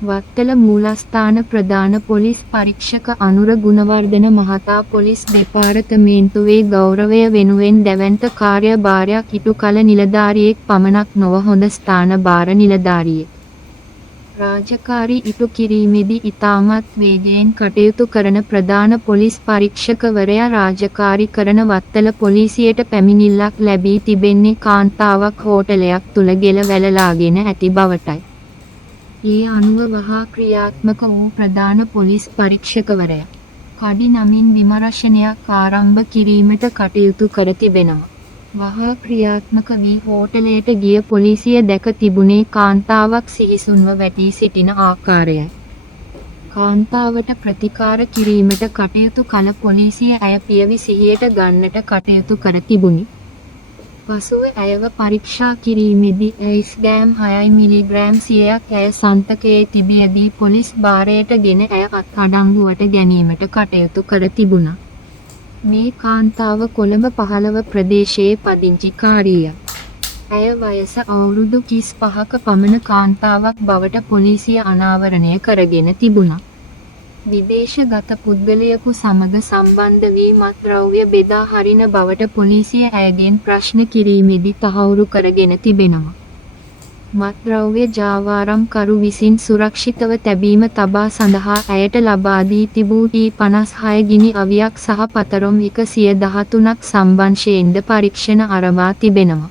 වත්තල මූලස්ථාන ප්‍රධාන පොලිස් පරීක්ෂක අනුර ගුණවර්ධන මහතා පොලිස් දෙපාර්තමේන්තුවේ ගෞරවය වෙනුවෙන් දැවැන්ත කාර්යභාරයක් ඉටු කළ නිලධාරියෙක් පමණක් නොව හොඳ ස්ථාන භාර නිලධාරියෙක්. රාජකාරී ඉටු කිරීමේදී ඉතාමත් වේගයෙන් කටයුතු කරන ප්‍රධාන පොලිස් පරීක්ෂකවරයා රාජකාරී කරන වත්තල පොලිසියට පැමිණිල්ලක් ලැබී තිබෙන්නේ කාන්තාවක් හෝටලයක් තුල ගෙල වැළලාගෙන ඇති බවටයි. ඒ අනුව වහා ක්‍රියාත්මක වූ ප්‍රධාන පොලිස් පරීක්ෂකවරයා කඩි නමින් විමර්ශනයක් ආරම්භ කිරීමට කටයුතු කර තිබෙනවා. වහා ක්‍රියාත්මක වී හෝටලයට ගිය පොලිසිය දැක තිබුණේ කාන්තාවක් සිහිසුන්ව වැටී සිටින ආකාරයයි. කාන්තාවට ප්‍රතිකාර කිරීමට කටයුතු කළ පොලිසිය ඇය පියවි සිහියට ගන්නට කටයුතු කර තිබුණි. පසුව ඇයව පරීක්ෂා කිරීමේදී ඇයිස්ගෑම් 6 මිලිග්‍රෑම් 100ක් ඇය සන්තකයේ තිබියදී පොලිස් භාරයට ගෙන ඇය අත්අඩංගුවට ගැනීමට කටයුතු කර තිබුණා. මේ කාන්තාව කොළඹ 15 ප්‍රදේශයේ පදිංචිකාරියක්. ඇය වයස අවුරුදු 35ක පමණ කාන්තාවක් බවට පොලිසිය අනාවරණය කරගෙන තිබුණා. විදේශගත පුද්ගලයෙකු සමග සම්බන්ධ වී මත්ද්‍රව්‍ය බෙදා හරින බවට පොලිසිය ඇයගෙන් ප්‍රශ්න කිරීමේදී තහවුරු කරගෙන තිබෙනවා. මත්ද්‍රව්‍ය ජාවාරම්කරු විසින් සුරක්ෂිතව තැබීම තබා සඳහා ඇයට ලබා දී තිබූ T56 ගිනි අවියක් සහ පතරොම් 113ක් සම්බන්ධයෙන්ද පරීක්ෂණ අරවා තිබෙනවා.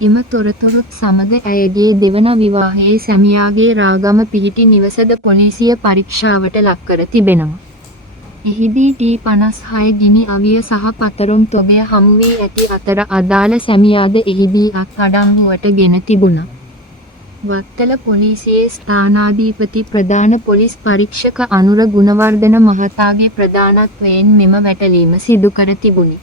එම තොරතුරුත් සමග ඇයගේ දෙවන විවාහයේ සැමියාගේ රාගම පිහිටි නිවසද පොලිසිය පරීක්ෂාවට ලක් කර තිබෙනවා. එහිදී T56 ගිනි අවිය සහ පතරොම් තොගය හමු වී ඇති අතර අදාළ සැමියාද එහිදී අත්අඩංගුවට ගෙන තිබුණා. වත්තල පොලිසියේ ස්ථානාධිපති ප්‍රධාන පොලිස් පරීක්ෂක අනුර ගුණවර්ධන මහතාගේ ප්‍රධානත්වයෙන් මෙම වැටලීම සිදු කර තිබුණි.